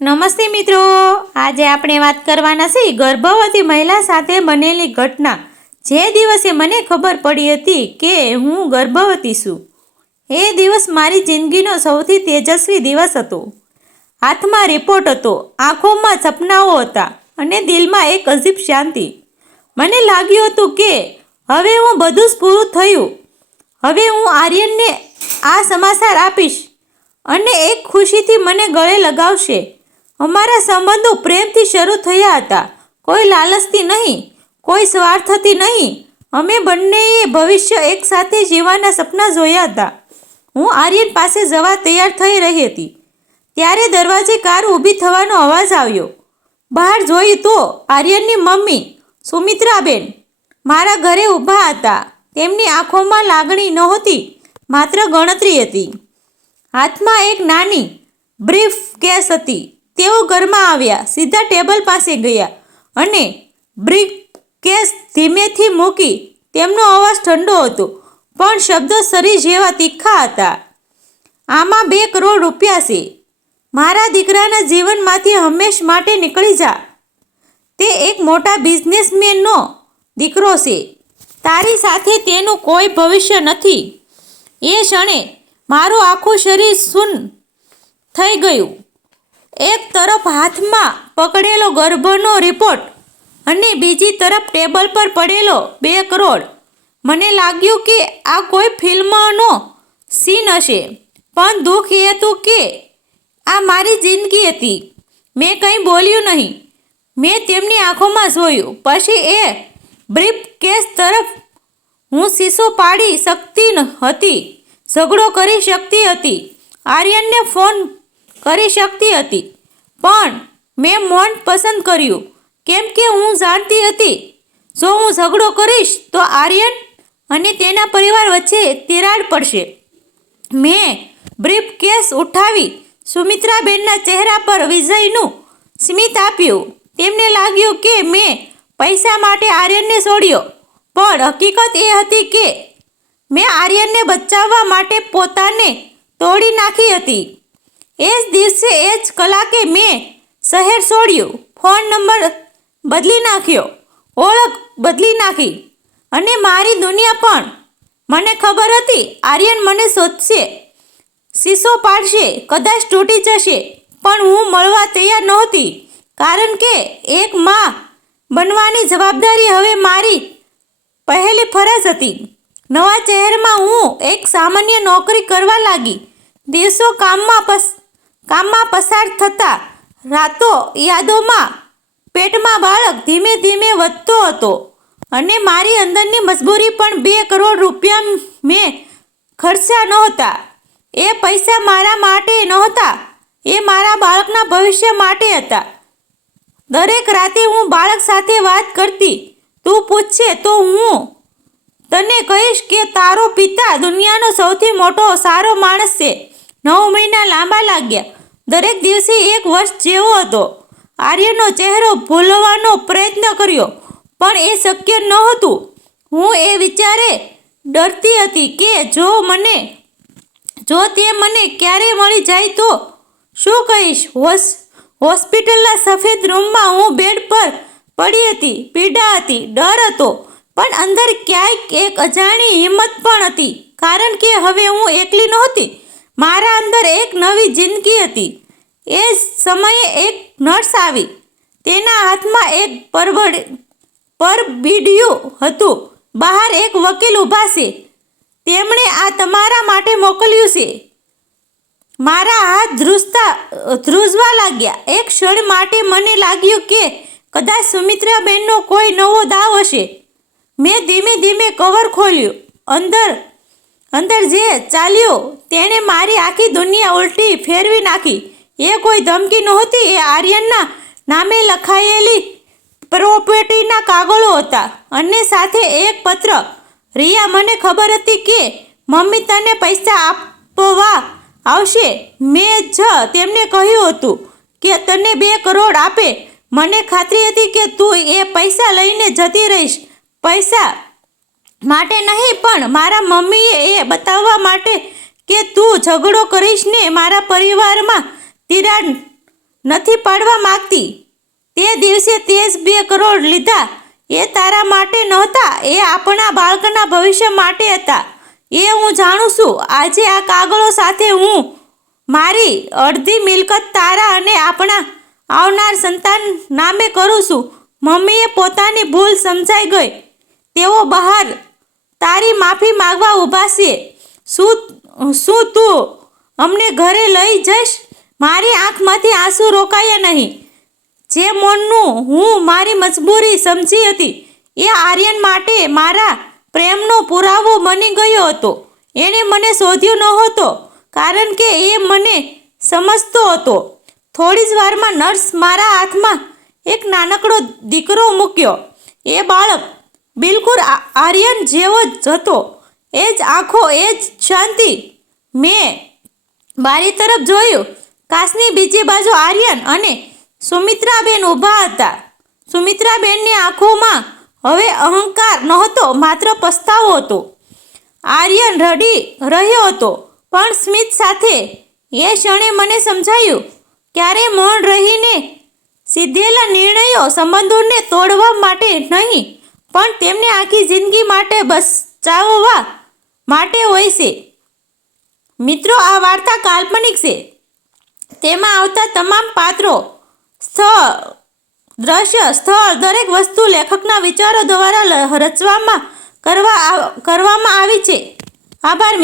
નમસ્તે મિત્રો, આજે આપણે વાત કરવાના છે ગર્ભવતી મહિલા સાથે બનેલી ઘટના. જે દિવસે મને ખબર પડી હતી કે હું ગર્ભવતી છું, એ દિવસ મારી જિંદગીનો સૌથી તેજસ્વી દિવસ હતો. હાથમાં રિપોર્ટ હતો, આંખોમાં સપનાઓ હતા અને દિલમાં એક અજીબ શાંતિ. મને લાગ્યું હતું કે હવે હું બધું જ પૂરું થયું. હવે હું આર્યનને આ સમાચાર આપીશ અને એક ખુશીથી મને ગળે લગાવશે. અમારા સંબંધો પ્રેમથી શરૂ થયા હતા, કોઈ લાલચથી નહીં, કોઈ સ્વાર્થથી નહીં. અમે બંનેએ ભવિષ્ય એકસાથે જીવવાના સપના જોયા હતા. હું આર્યન પાસે જવા તૈયાર થઈ રહી હતી ત્યારે દરવાજે કાર ઊભી થવાનો અવાજ આવ્યો. બહાર જોયું તો આર્યનની મમ્મી સુમિત્રાબેન મારા ઘરે ઊભા હતા. તેમની આંખોમાં લાગણી નહોતી, માત્ર ગણતરી હતી. હાથમાં એક નાની બ્રીફ કેસ હતી. તેઓ ઘરમાં આવ્યા, સીધા ટેબલ પાસે ગયા અને બ્રીફ કેસ ધીમેથી મૂકી. તેમનો અવાજ ઠંડો હતો, પણ શબ્દો સરી જેવા તીખા હતા. આમાં 2 કરોડ રૂપિયા છે. મારા દીકરાના જીવનમાંથી હંમેશ માટે નીકળી જા. તે એક મોટા બિઝનેસમેનનો દીકરો છે. તારી સાથે તેનું કોઈ ભવિષ્ય નથી. એ ક્ષણે મારું આખું શરીર શૂન્ય થઈ ગયું. એક તરફ હાથમાં પકડેલો ગર્ભનો રિપોર્ટ અને બીજી તરફ ટેબલ પર પડેલો 2 કરોડ. મને લાગ્યું કે આ કોઈ ફિલ્મનો સીન હશે, પણ દુઃખ એ હતું કે આ મારી જિંદગી હતી. મેં કંઈ બોલ્યું નહીં. મેં તેમની આંખોમાં જોયું. પછી એ બ્રીફ કેસ તરફ. હું શીશો પાડી શકતી હતી, ઝઘડો કરી શકતી હતી, આર્યનને ફોન કરી શકતી હતી, પણ મેં મૌન પસંદ કર્યું, કેમ કે હું જાણતી હતી જો હું ઝઘડો કરીશ તો આર્યન અને તેના પરિવાર વચ્ચે તિરાડ પડશે. મેં બ્રીફ કેસ ઉઠાવી સુમિત્રાબેનના ચહેરા પર વિજયનું સ્મિત આપ્યું. તેમને લાગ્યું કે મેં પૈસા માટે આર્યનને છોડ્યો, પણ હકીકત એ હતી કે મેં આર્યનને બચાવવા માટે પોતાને તોડી નાખી હતી. એ જ દિવસે, એ જ કલાકે મેં શહેર છોડ્યું, ફોન નંબર બદલી નાખ્યો, ઓળખ બદલી નાખી અને મારી દુનિયા પણ. મને ખબર હતી આર્યન મને શોધશે, શીશો પાડશે, કદાચ તૂટી જશે, પણ હું મળવા તૈયાર નહોતી, કારણ કે એક માં બનવાની જવાબદારી હવે મારી પહેલી ફરજ હતી. નવા શહેરમાં હું એક સામાન્ય નોકરી કરવા લાગી. દિવસો કામમાં પસાર થતા, રાતો યાદોમાં. પેટમાં બાળક ધીમે ધીમે વધતો હતો અને મારી અંદરની મજબૂરી પણ. 2 કરોડ રૂપિયા મેં ખર્ચ્યા નહોતા. એ પૈસા મારા માટે નહોતા, એ મારા બાળકના ભવિષ્ય માટે હતા. દરેક રાતે હું બાળક સાથે વાત કરતી. તું પૂછશે તો હું તને કહીશ કે તારો પિતા દુનિયાનો સૌથી મોટો સારો માણસ છે. 9 મહિના લાંબા લાગ્યા. દરેક દિવસે 1 વર્ષ જેવો હતો. આર્યનો ચહેરો ભૂલવાનો પ્રયત્ન કર્યો, પણ એ શક્ય નહોતું. હું એ વિચારે ડરતી હતી કે જો તે મને ક્યારે મળી જાય તો શું કહીશ. હોસ્પિટલના સફેદ રૂમમાં હું બેડ પર પડી હતી. પીડા હતી, ડર હતો, પણ અંદર ક્યાંક એક અજાણી હિંમત પણ હતી, કારણ કે હવે હું એકલી નહોતી. મારા અંદર એક નવી જિંદગી હતી. એ જ સમયે એક નર્સ આવી. તેના હાથમાં એક પરબીડિયું હતું. બહાર એક વકીલ ઊભા છે. તેમણે આ તમારા માટે મોકલ્યું છે. મારા હાથ ધ્રુજવા લાગ્યા. એક ક્ષણ માટે મને લાગ્યું કે કદાચ સુમિત્રાબેનનો કોઈ નવો દાવ હશે. મેં ધીમે ધીમે કવર ખોલ્યું. અંદર જે ચાલ્યો તેણે મારી આખી દુનિયા ઉલટી ફેરવી નાખી. એ કોઈ ધમકી નહોતી, એ આર્યનના નામે લખાયેલી પ્રોપર્ટીના કાગળો હતા અને સાથે એક પત્ર. રિયા, મને ખબર હતી કે મમ્મી તને પૈસા આપવા આવશે. મેં જ તેમને કહ્યું હતું કે તને 2 કરોડ આપે. મને ખાતરી હતી કે તું એ પૈસા લઈને જતી રહીશ. પૈસા માટે નહીં, પણ મારા મમ્મીએ એ બતાવવા માટે કે તું ઝઘડો કરીશ ને મારા પરિવારમાં તિરાડ નથી પાડવા માંગતી. તે દિવસે તે જ 2 કરોડ લીધા એ તારા માટે નહોતા, એ આપણા બાળકના ભવિષ્ય માટે હતા. એ હું જાણું છું. આજે આ કાગળો સાથે હું મારી અડધી મિલકત તારા અને આપણા આવનાર સંતાન નામે કરું છું. મમ્મીએ પોતાની ભૂલ સમજાઈ ગઈ. તેઓ બહાર તારી માફી માંગવા ઊભા છે. શું તું અમને ઘરે લઈ જઈશ? મારી આંખમાંથી આંસુ રોકાયા નહીં. જે મૌનનું હું મારી મજબૂરી સમજી હતી એ આર્યન માટે મારા પ્રેમનો પુરાવો બની ગયો હતો. એણે મને શોધ્યો નહોતો કારણ કે એ મને સમજતો હતો. થોડી જ વારમાં નર્સ મારા હાથમાં એક નાનકડો દીકરો મૂક્યો. એ બાળક બિલકુલ આર્યન જેવો જ હતો. એ જ આંખો, એ જ શાંતિ. મેં બારી તરફ જોયું. કાચની બીજી બાજુ આર્યન અને સુમિત્રાબેન ઊભા હતા. સુમિત્રાબેનની આંખોમાં હવે અહંકાર નહોતો, માત્ર પસ્તાવો હતો. આર્યન રડી રહ્યો હતો પણ સ્મિત સાથે. એ ક્ષણે મને સમજાયું, ક્યારેય મૌન રહીને સીધેલા નિર્ણયો સંબંધોને તોડવા માટે નહીં પણ તેમને આખી જિંદગી માટે બચાવવા માટે હોય છે. મિત્રો, આ વાર્તા કાલ્પનિક છે. તેમાં આવતા તમામ પાત્રો, સ્થળ, દ્રશ્ય, સ્થળ, દરેક વસ્તુ લેખકના વિચારો દ્વારા રચવામાં કરવામાં આવી છે. આભાર.